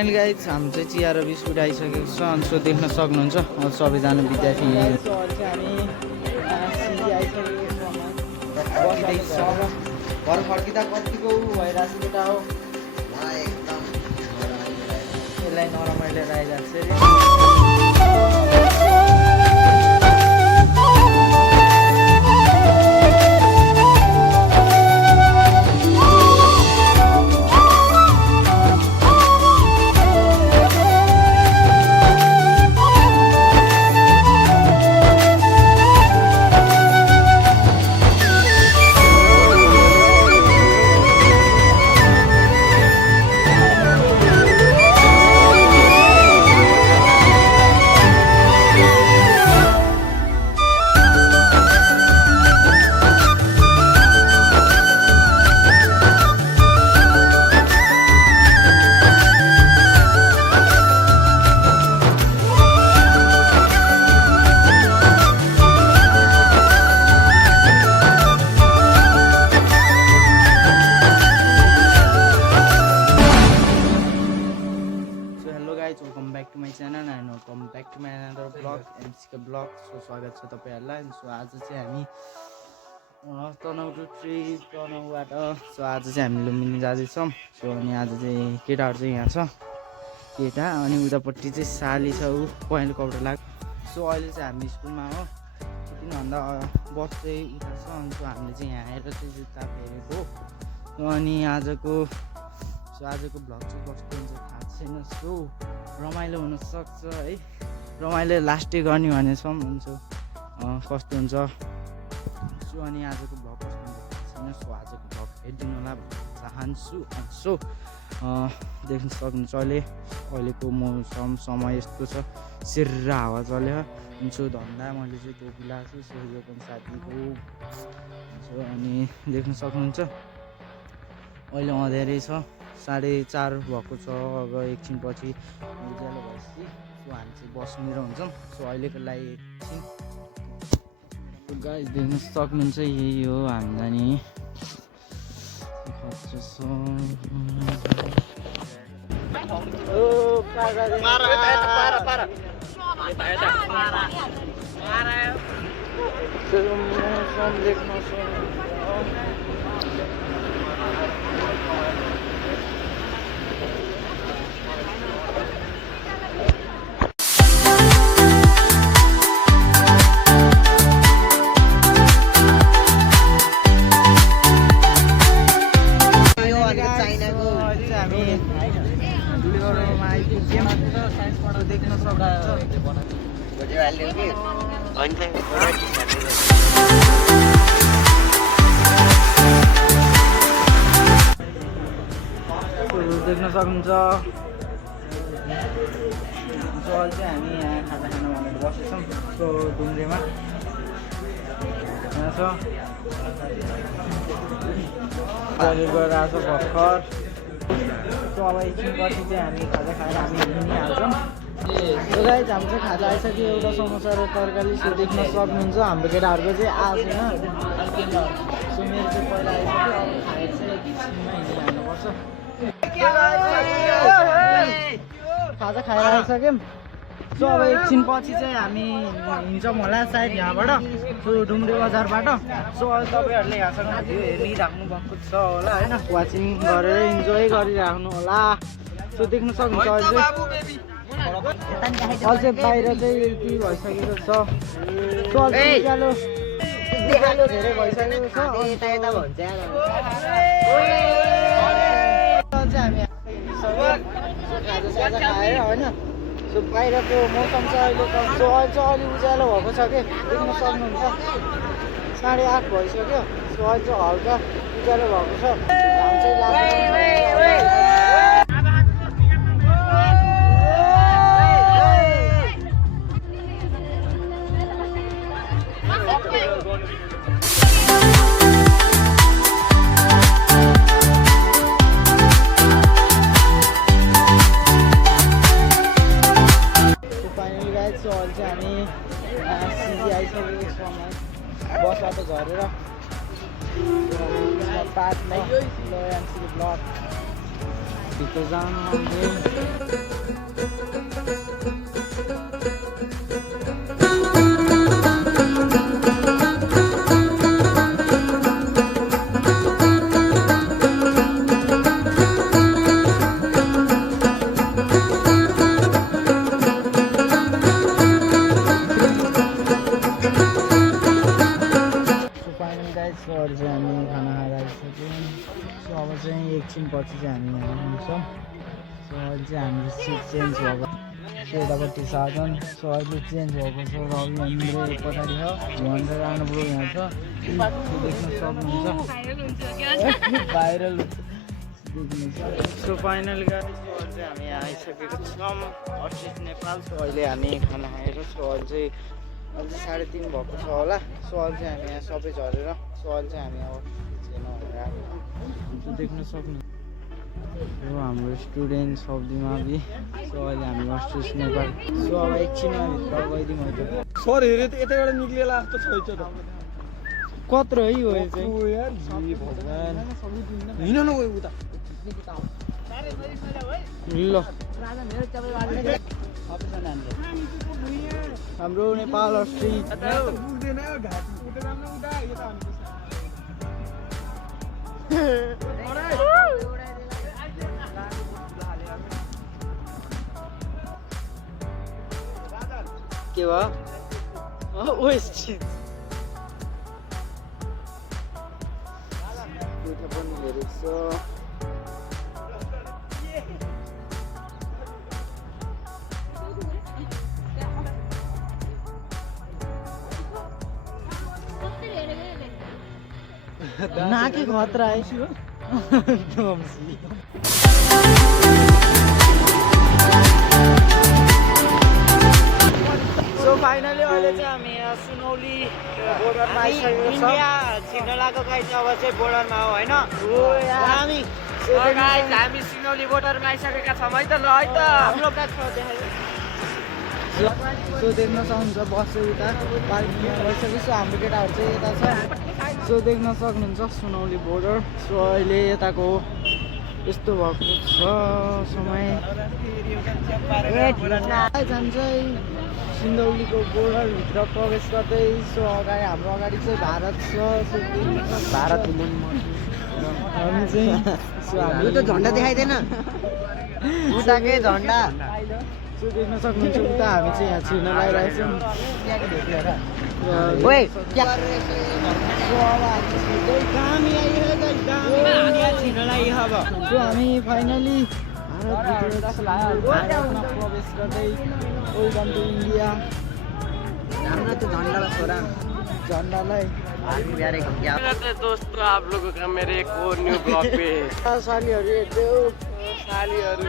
guys हामी चाहिँ चिया र बिस्कुट आइसकेको छ अनि सो देख्न सक्नुहुन्छ सबैजना विद्यार्थी घर फर्किँदा कतिको भइरहेको छ केटा हो यसलाई नरमाइलो आइरहेको छ welcome back to my channel and welcome back to my another blog MC का ब्लग सो स्वागत छ तपाईहरुलाई सो आज चाहिँ हामी तनहु टु ट्रिप तनहुबाट सो आज चाहिँ हामी लुम्बिनी जाँदैछौँ सो अनि आज चाहिँ केटाहरु चाहिँ यहाँ छ केटा अनि उतापट्टि चाहिँ साली छ उ पहेँलो कपडा लाग सो अहिले चाहिँ हामी स्कुलमा हो किनभन्दा बस चाहिँ उता छ अनि सो हामीले चाहिँ यहाँ आएर चाहिँ जुत्ता फेरेको अनि आजको ब्लग चाहिँ कस्तो हुन्छ थाहा छैन सो रमाइलो हुनसक्छ है रमाइलो लास्टै गर्ने भनेछौँ हुन्छ कस्तो हुन्छ सो अनि आजको भ्लग कस्तो हुन्छ छैन सो आजको भ्लग हेरिदिनु होला भन्न चाहन्छु सो देख्न सक्नुहुन्छ अहिलेको मौसम समय यस्तो छ सिर्रा हावा चल्यो सो धन्दा मैले चाहिँ टोपी लगाएको छु सो यो पनि साथीको सो अनि देख्न सक्नुहुन्छ अहिले अँध्यारै छ 4:30 भएको छ अब एकछिनपछि उज्यालो भएपछि सो हामी चाहिँ बसतिर हुन्छौँ सो अहिलेको लागि एकछिन गाइस देख्न सक्नुहुन्छ यही हो हामीलाई नि देख्न सक्नुहुन्छ सो अहिले चाहिँ हामी यहाँ खाजा खान भनेर बसेछौँ सो डुम्रेमा यहाँ छ गएर आएको छ भर्खर सो अब एकछिनपछि चाहिँ हामी खाजा खाएर हामी हिँडिहाल्छौँ सो गाइस हाम्रो चाहिँ खाजा आइसक्यो एउटा समोसा र तरकारी सो देख्न सक्नुहुन्छ हाम्रो केटाहरूको चाहिँ आएको छैन सो मेरो चाहिँ पहिला आइसक्यो अब खाएर चाहिँ एकछिनमा हिँडिहाल्नुपर्छ खाजा खाएर आइसक्यौँ सो अब एकछिनपछि चाहिँ हामी हिँड्छौँ होला सायद यहाँबाट सो डुम्रे बजारबाट सो अहिले तपाईँहरूले यहाँसँग भिडियो हेरिराख्नु भएको छ होला होइन वाचिङ गरेर इन्जोय गरिराख्नु होला सो देख्न सक्नुहुन्छ अझै बाहिर चाहिँ के भइसकेको छ सो अझै उज्यालो धेरै भइसकेको छ हामी खाजा खाएर होइन सो बाहिरको मौसम चाहिँ अहिले त सो अहिले चाहिँ अलि उज्यालो भएको छ कि देख्न सक्नुहुन्छ 8:30 भइसक्यो सो अहिले चाहिँ हल्का उज्यालो भएको छ घाम चाहिँ बसबाट झरेर पार्कमा एमसी ब्लक भित्र जानु सर चाहिँ हामी खाना खाएर आइसक्यौँ सो अब चाहिँ एकछिनपछि चाहिँ हामी यहाँ हुन्छौँ सो अहिले चाहिँ हाम्रो सिट चेन्ज भएको सो यतापट्टि साधन सो अहिले चेन्ज भएको छ र हाम्रो पछाडि छ भनेर राम्रो ब्रो यहाँ छ देख्न सक्नुहुन्छ भाइरल सो फाइनल गाडी चाहिँ हामी यहाँ आइसकेको छौँ अर्चिड नेपाल सो अहिले हामी खाना खाएर सो अहिले चाहिँ अहिले 3:30 भएको छ होला सो अहिले चाहिँ हामी यहाँ सबै झरेर सो अहिले चाहिँ हामी अब देख्न सक्नु यो हाम्रो स्टुडेन्ट शब्दीमावि सो अहिले हामी अस्ट्रिज नेपाल सो अब एकछिनमा भित्र गइदिउँ है त सर हेरे त यतैबाट निक्लिएला जस्तो छैछ त कत्रो है हो चाहिँ यार जी भगवान हिँड न गयो उता ल हाम्रो नेपाल अस्ट्रिज के भयो वेस्ट पनि हेरेको ना के खतरा है सो फाइनली अहिले चाहिँ हामी सुनौली बोर्डरमा आइसकेको छौँ इन्डिया छिर्न लागेको गाइस अब चाहिँ बोर्डरमा हो हैन हामी सुनौली बोर्डरमा आइसकेका छौँ है त ल है त हाम्रो ब्याग छ सो देख्न सक्नुहुन्छ बस उता पार्किङमा गइसकेको छ हाम्रो केटाहरू चाहिँ यता छ सो देख्न सक्नुहुन्छ सुनौली बोर्डर सो अहिले यताको यस्तो भएको छ समय जान्छ सिन्धौलीको बोर्डरभित्र प्रवेश गर्दै सो अगाडि हाम्रो अगाडि चाहिँ भारत छ भारत हामी चाहिँ यो त झन्डा देखाइदैन उताकै झन्डा सो देख्न सक्नुहुन्छ उता हामी चाहिँ यहाँ छिर्न लागिरहेको छौँ सो हामी फाइनली भारतमा प्रवेश गर्दै वेलकम टु इन्डिया राम्रो त झन्डा छोरा झन्डालाई दोस्तों आप लोगों का मेरे एक और न्यू ब्लॉग पे सालीहरू हेर्दै हो सालीहरू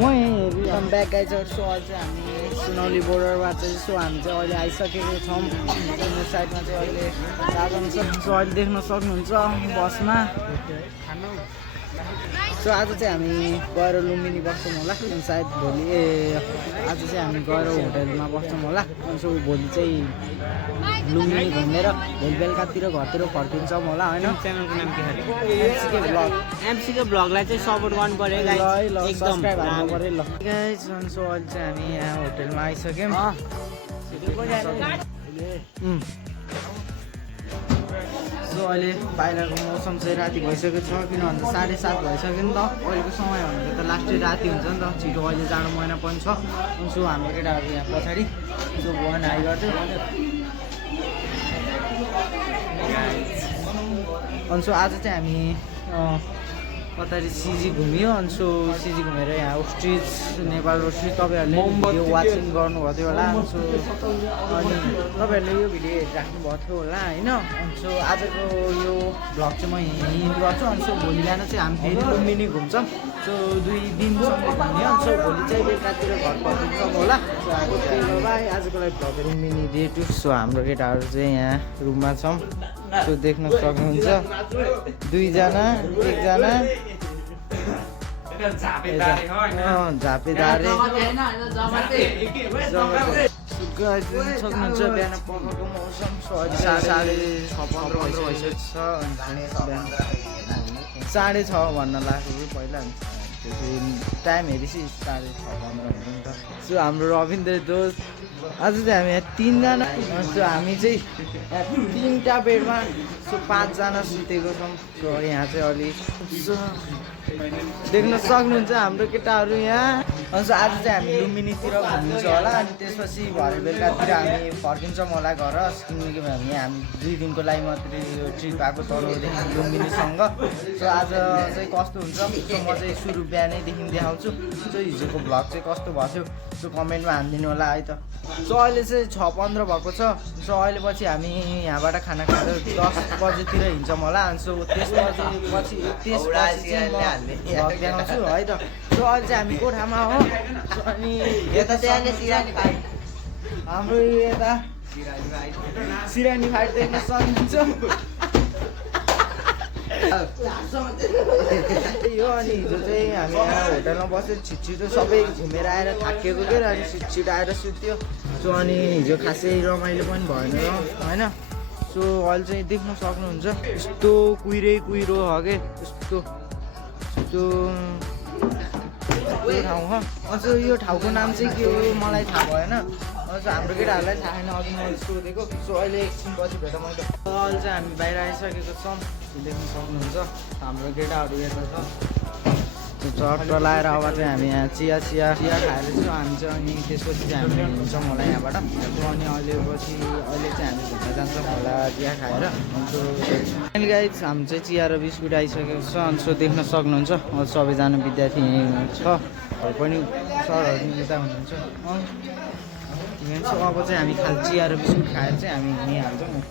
म यहीँ ब्याक गाइजर सो अहिले चाहिँ हामी सुनौली बोर्डरबाट चाहिँ सो हामी चाहिँ अहिले आइसकेको छौँ यो साइडमा चाहिँ अहिले साधन छ सो अहिले देख्न सक्नुहुन्छ बसमा सो आज चाहिँ हामी गएर लुम्बिनी बस्छौँ होला सायद भोलि आज चाहिँ हामी गएर होटलमा बस्छौँ होला सो भोलि चाहिँ लुम्बिनी घुमेर भोलि बेलुकातिर घरतिर फर्किन्छौँ होला होइन च्यानलको नाम के ब्लग एमसीको ब्लगलाई चाहिँ सपोर्ट गर्नु पर्यो गाइस एकदम हाल्नु पऱ्यो ल गाइस सो अहिले चाहिँ हामी यहाँ होटलमा आइसक्यौँ सो अहिले बाहिरको मौसम चाहिँ राति भइसकेको छ किन भन्दा 7:30 भइसक्यो नि त अहिलेको समय भनेको त लास्टै राति हुन्छ नि त छिटो अहिले जाडो महिना पनि छ सो हाम्रो केटाहरू यहाँ पछाडि सो भगवान हाई गर्थ्यो अनि सो आज चाहिँ हामी कतारी सिजी घुम्यो अनि सो सिजी घुमेर यहाँ अस्ट्रिज नेपाल अस्ट्रिज तपाईँहरूले भिडियो वाचिङ गर्नुभएको थियो होला अनि सो अनि तपाईँहरूले यो भिडियो हेरिराख्नु भएको थियो होला होइन अनि सो आजको यो भ्लग चाहिँ म यहीँ गर्छु अनि सो भोलि बिहान चाहिँ हामी फेरि लुम्बिनी घुम्छौँ सो 2 दिनसम्म घुम्यो अनि सो भोलि चाहिँ बेलुकातिर घर फर्किन्छौँ होला सो बाई आजको लागि भ्लग लुम्बिनी डे 2 सो हाम्रो केटाहरू चाहिँ यहाँ रुममा छौँ सो देख्न सक्नुहुन्छ 2 जना 1 जना झापेदारे गाइस सक्नुहुन्छ बिहान पखको मौसम साढे 6:15 भइसकेको छ अनि बिहान 6:30 भन्न लाग्यो पहिला अनि त्यसपछि टाइम हेरेपछि 6:15 हुन्छ नि त सो हाम्रो रविन्द्र दोस्त आज चाहिँ हामी यहाँ 3जना सो हामी चाहिँ यहाँ 3टा बेडमा सो 5जना सुतेको छौँ सो यहाँ चाहिँ अलि सो देख्न सक्नुहुन्छ हाम्रो केटाहरू यहाँ अनि सो आज चाहिँ हामी लुम्बिनीतिर घुम्छ होला अनि त्यसपछि भरे बेलुकातिर हामी फर्किन्छौँ होला घर किनकि हामी 2 दिनको लागि मात्रै यो ट्रिप आएको तलदेखि लुम्बिनीसँग सो आज चाहिँ कस्तो हुन्छ सो म चाहिँ सुरु बिहानैदेखि देखाउँछु सो हिजोको भ्लग चाहिँ कस्तो भयो सो कमेन्टमा हानिदिनु होला है त सो अहिले चाहिँ 6:15 भएको छ सो अहिले पछि हामी यहाँबाट खाना खाएर 10 बजेतिर हिँड्छौँ होला अनि सो त्यसपछि चाहिँ म भ्लग देखाउँछु है त सो अहिले चाहिँ हामी कोठामा हो सो अनि यता चाहिँ हाम्रो यता सिरानी फाइट देख्न सक्नुहुन्छ यो अनि हिजो चाहिँ हामी यहाँ होटलमा बसेर छिटो सबै घुमेर आएर थाकिएको के अनि छिटो आएर सुत्यो सो अनि हिजो खासै रमाइलो पनि भएन होइन सो अहिले चाहिँ देख्न सक्नुहुन्छ यस्तो कुहिरो हो कि यस्तो ठाउँ हो अझ यो ठाउँको नाम चाहिँ के हो मलाई थाहा भएन अझ हाम्रो केटाहरूलाई थाहा छैन अघि मैले सोधेको सो अहिले एकछिनपछि भेट मैले अहिले चाहिँ हामी बाहिर आइसकेको छौँ देख्न सक्नुहुन्छ हाम्रो केटाहरू यता छ चट्ट लाएर अब चाहिँ हामी यहाँ चिया खाएर चाहिँ हामी चाहिँ अनि त्यसपछि चाहिँ हामी हिँड्छौँ होला यहाँबाट अनि अहिले चाहिँ हामी घुम्न जान्छौँ होला चिया खाएर अनि गाइस हामी चाहिँ चिया र बिस्कुट आइसकेको छ अनि सो देख्न सक्नुहुन्छ सबैजना विद्यार्थी यहीँ छ पनि सरहरू यता हुनुहुन्छ अब चाहिँ हामी खालि चिया र बिस्कुट खाएर चाहिँ हामी हिँडिहाल्छौँ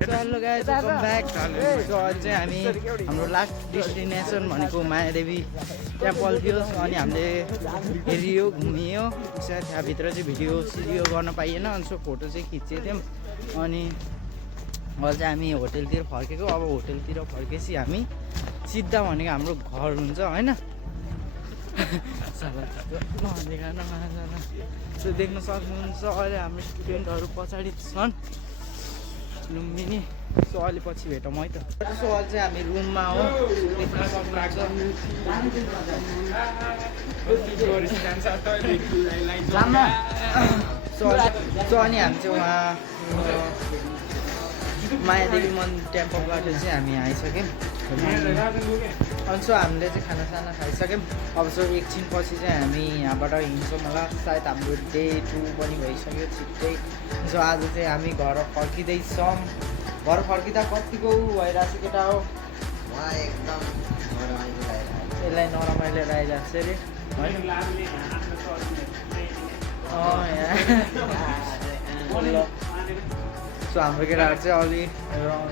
hello guys welcome back so अहिले चाहिँ हामी हाम्रो लास्ट डेस्टिनेसन भनेको मायादेवी टेम्पल थियो अनि हामीले हेरियो घुमियो सायद त्यहाँभित्र चाहिँ भिडियो सिडियो गर्न पाइएन अनि सो फोटो चाहिँ खिचेको थियौँ अनि अहिले चाहिँ हामी होटेलतिर फर्केको अब होटेलतिर फर्केपछि हामी सिधा भनेको हाम्रो घर हुन्छ होइन सो देख्न सक्नुहुन्छ अहिले हाम्रो स्टुडेन्टहरू पछाडि छन् लुम्बिनी सो अहिले पछि भेटौँ है त सो अहिले चाहिँ हामी रुममा हो देख्न सक्नुहुन्छ सो अनि हामी चाहिँ उहाँ मायादेवी मन्दिर टेम्पलबाट चाहिँ हामी आइसक्यौँ अनि सो हामीले चाहिँ खानासाना खाइसक्यौँ अब सो एकछिन पछि चाहिँ हामी यहाँबाट हिँड्छौँ होला सायद हाम्रो डे 2 पनि भइसक्यो छिट्टै सो आज चाहिँ हामी घर फर्किँदैछौँ घर फर्किँदा कतिको भइरहेको छ केटा हो एकदम यसलाई नरमाइलो आइरहेको छ अरे होइन सो हाम्रो केटाहरू चाहिँ अलि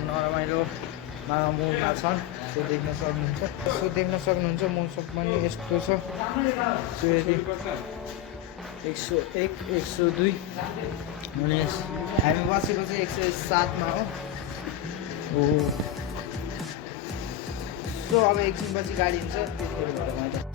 नरमाइलोमा मुडमा छन् सो देख्न सक्नुहुन्छ मौसम पनि यस्तो छ सो यदि 101 102 हुने हामी बसेको चाहिँ 107 मा हो सो अब एकछिन पछि गाडी हुन्छ त्यतिखेर भेटौँ है त